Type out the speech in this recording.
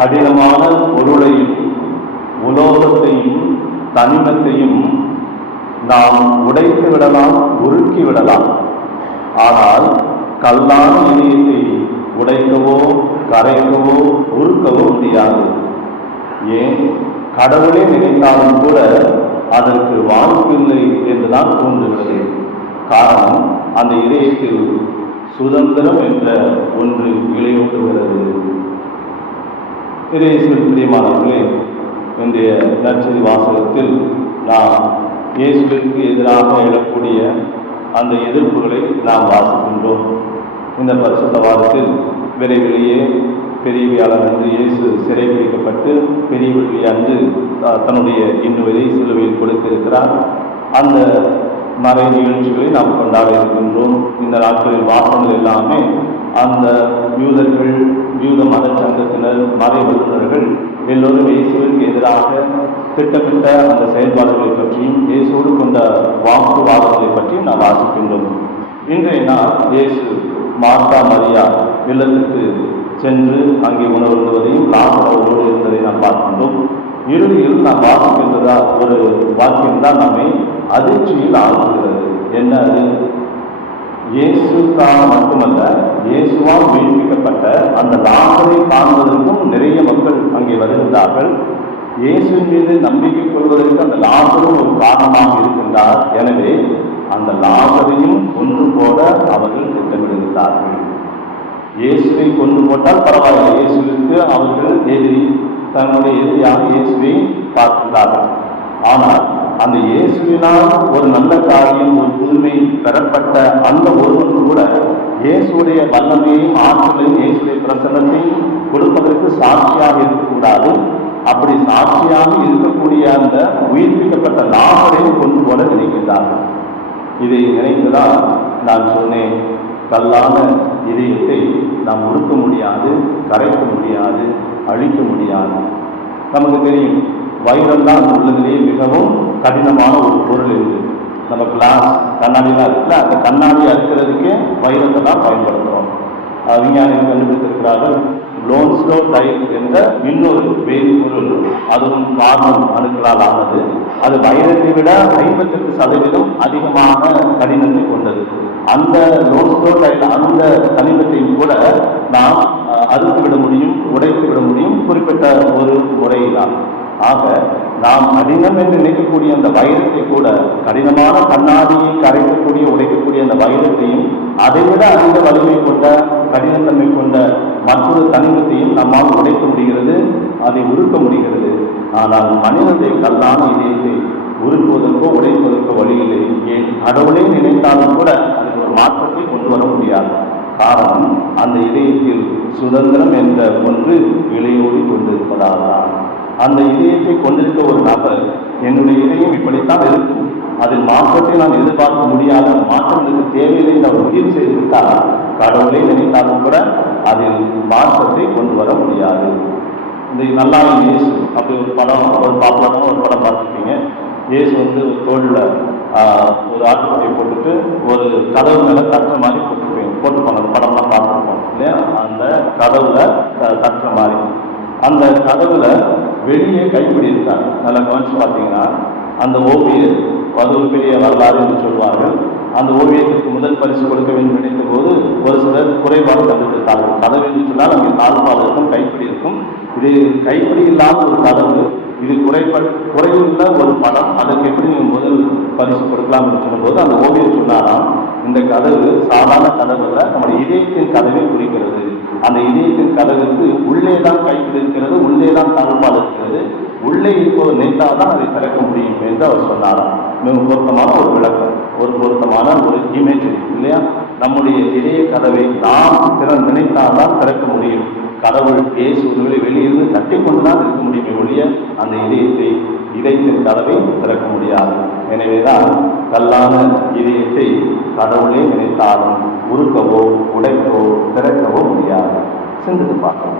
கடினமான பொருளையும் உலோகத்தையும் தனிமத்தையும் நாம் உடைத்து விடலாம், உருக்கி விடலாம். ஆனால் கல்லான இதயத்தை உடைக்கவோ கரைக்கவோ உருக்கவோ முடியாது. ஏன்? கடவுளே நினைத்தாலும் கூட அதற்கு வாய்ப்பில்லை என்றுதான் தோன்றுகிறது. காரணம், அந்த இதயத்தில் சுதந்திரம் என்ற ஒன்று இளையோட்டுகிறது. இயேசுவில் பிரியமானவர்களே, இன்றைய நற்செய்தி வாசகத்தில் நாம் இயேசுவிற்கு எதிராக எழக்கூடிய அந்த எதிர்ப்புகளை நாம் வாசிக்கின்றோம். இந்த பரிசுத்த வாரத்தில் விரைவிலேயே பெரிய வியாழன் அன்று இயேசு சிறை பிடிக்கப்பட்டு பெரிய வெள்ளி அன்று தன்னுடைய இன்னுவதை சிலுவையில் கொடுத்திருக்கிறார். அந்த மறை நிகழ்ச்சிகளை நாம் கொண்டாட இருக்கின்றோம். இந்த நாட்களில் வாசகங்கள் எல்லாமே அந்த யூதர்கள், யூத மத சங்கத்தினர், மறை வல்லுநர்கள் எல்லோரும் இயேசுவிற்கு எதிராக திட்டமிட்ட அந்த செயல்பாடுகளை பற்றியும் இயேசுவோடு கொண்ட வாக்குவாதங்களை பற்றியும் நாம் வாசிக்கின்றோம். இன்றைய நாள் இயேசு மார்த்தா மரியா இல்லத்துக்கு சென்று அங்கே உணர்வதையும் லாசரோடு இருந்ததை நாம் பார்க்கின்றோம். இறுதியில் நாம் வாசிக்கின்றதா ஒரு வாக்கியம் தான் நம்மை அதிர்ச்சியில் ஆழ்த்துகிறது. என்ன அது? இயேசுக்காக மட்டுமல்ல, இயேசுவால் உயிர்ப்பிக்கப்பட்ட அந்த லாசரை காண்பதற்கும் நிறைய மக்கள் அங்கே வருகின்றார்கள். இயேசுவின் மீது நம்பிக்கை கொள்வதற்கு அந்த லாசரும் ஒரு காரணமாக இருக்கின்றார். எனவே அந்த லாசரையும் கொன்று போட அவர்கள் திட்டமிடுகிறார்கள். இயேசுவை கொண்டு போட்டால் பரவாயில்லை, இயேசுவிற்கு அவர்கள் எதிரி, தன்னுடைய எதிரியாக இயேசுவை பார்க்கின்றார்கள். ஆனால் அந்த இயேசுவினால் ஒரு நல்ல காரியம், ஒரு புதுமை பெறப்பட்ட அந்த ஒருவன் கூட இயேசுடைய வல்லமையும் ஆற்றலையும் இயேசுடைய பிரசன்னத்தையும் கொடுப்பதற்கு சாட்சியாக இருக்கக்கூடாது. அப்படி சாட்சியாக இருக்கக்கூடிய அந்த உயிர்ப்பிக்கப்பட்ட லாசரையும் கொண்டு போல நினைக்கின்றார்கள். இதை நினைத்துதான் நான் சொன்னேன், கல்லான இதயத்தை நாம் உருக்க முடியாது, கரைக்க முடியாது, அழிக்க முடியாது. நமக்கு தெரியும், வைரம் தான் உள்ளதிலேயே மிகவும் கடினமான ஒரு பொருள் இருக்குது. நம்ம கிளாஸ் கண்ணாடிலாம் இருக்குல்ல, அந்த கண்ணாடி அறுக்கிறதுக்கே வைரத்தை தான் பயன்படுத்துகிறோம். விஞ்ஞானிகள் கண்டுபிடித்திருக்கிறார்கள். லோன்ஸ்லோ டைல் என்ற இன்னொரு வேதிப்பொருள், அதுவும் கார்பன் அணுக்களால் ஆனது. அது வைரத்தை விட 58% அதிகமான கடினத்தை கொண்டது. அந்த லோன்ஸ்லோ டைல் அந்த கனிமத்தையும் கூட நாம் அறுத்து விட முடியும், உடைத்து விட முடியும், குறிப்பிட்ட ஒரு முறையில்தான். ஆக நாம் கடினம் என்று நினைக்கக்கூடிய அந்த வைரத்தை கூட, கடினமான கண்ணாடியை கரைக்கக்கூடிய உடைக்கக்கூடிய அந்த வைரத்தையும் அதைவிட அதிக வலிமை கொண்ட கடினத்தன்மை கொண்ட மற்றொரு தனிமத்தையும் நம்மால் உடைக்க முடிகிறது, அதை உருக்க முடிகிறது. ஆனால் மனிதனுடைய கல்லான இதயத்தை உருக்குவதற்கோ உடைப்பதற்கோ வழியில்லை. ஏன்? கடவுளே நினைத்தாலும் கூட அதுக்கு ஒரு மாற்றத்தை கொண்டு வர முடியாது. காரணம், அந்த இதயத்தில் சுதந்திரம் என்ற ஒன்று இளையோடி கொண்டிருப்பதால் தான். அந்த இதயத்தை கொண்டிருக்க ஒரு நபர், என்னுடைய இதயம் இப்படித்தான் இருக்கும், அதில் மாற்றத்தை நான் எதிர்பார்க்க முடியாத, மாற்றங்களுக்கு தேவையில்லை என்று அவர் முடிவு செய்திருக்கார். கடவுளை நினைத்தாலும் கூட அதில் மாற்றத்தை கொண்டு வர முடியாது. இந்த நல்லாயின் இயேசு அப்படி ஒரு படம், ஒரு பாப்புலரான ஒரு படம் பார்த்துருப்பீங்க. இயேசு ஒரு தோளில் ஒரு ஆட்டுக்குட்டியை போட்டுட்டு ஒரு கதவு மேலே தட்டுற மாதிரி போட்டுப்பாங்க. அந்த படம்லாம் பார்த்துருப்போம் இல்லையா? அந்த கதவுல தட்டுற மாதிரி, அந்த கதவுல வெளியே கைப்பிடி இருக்காங்க. நல்லா கவனிச்சு பார்த்தீங்கன்னா, அந்த ஓவியர், அது ஒரு பெரிய வரலாறு என்று சொல்வார்கள். அந்த ஓவியத்திற்கு முதல் பரிசு கொடுக்க வேண்டும் நினைத்த போது ஒரு சிலர் குறைபாடு கண்டுபிடித்தார்கள். கதவு என்று சொன்னால் அங்கே தாழ்பால் இருக்கும், கைப்பிடி இருக்கும். இது கைப்பிடி இல்லாத ஒரு கதவு, இது குறையுள்ள ஒரு படம், அதற்கு எப்படி நீங்கள் முதல் பரிசு கொடுக்கலாம் என்று சொல்லும்போது அந்த ஓவியர் சொன்னாராம், இந்த கதவு சாதாரண கதவு அல்ல, நம்முடைய இதயத்தின் கதவை குறிக்கிறது. அந்த இதயத்தின் கதவுக்கு உள்ளே தான் கைப்பிடி இருக்கிறது, உள்ளே தான் தாழ்பால் இருக்கிறது, உள்ளே இருப்பவர் நினைத்தால் தான் அதை திறக்க முடியும் என்று அவர் சொன்னாராம். மிக பொருத்தமான ஒரு விளக்கம், ஒரு பொருத்தமான ஒரு இமேஜ் இல்லையா? நம்முடைய இதய கதவை நாம் நினைத்தால் தான் திறக்க முடியும். கடவுள் இயேசு வெளியிருந்து தட்டி கொண்டுதான் இருக்க முடியுமே ஒழிய அந்த இதயத்தின் கதவை திறக்க முடியாது. எனவேதான் கல்லான இதயத்தை கடவுளே நினைத்தாலும் உருக்கவோ உடைக்கவோ திறக்கவோ முடியாது. சிந்தித்து பார்க்கலாம்.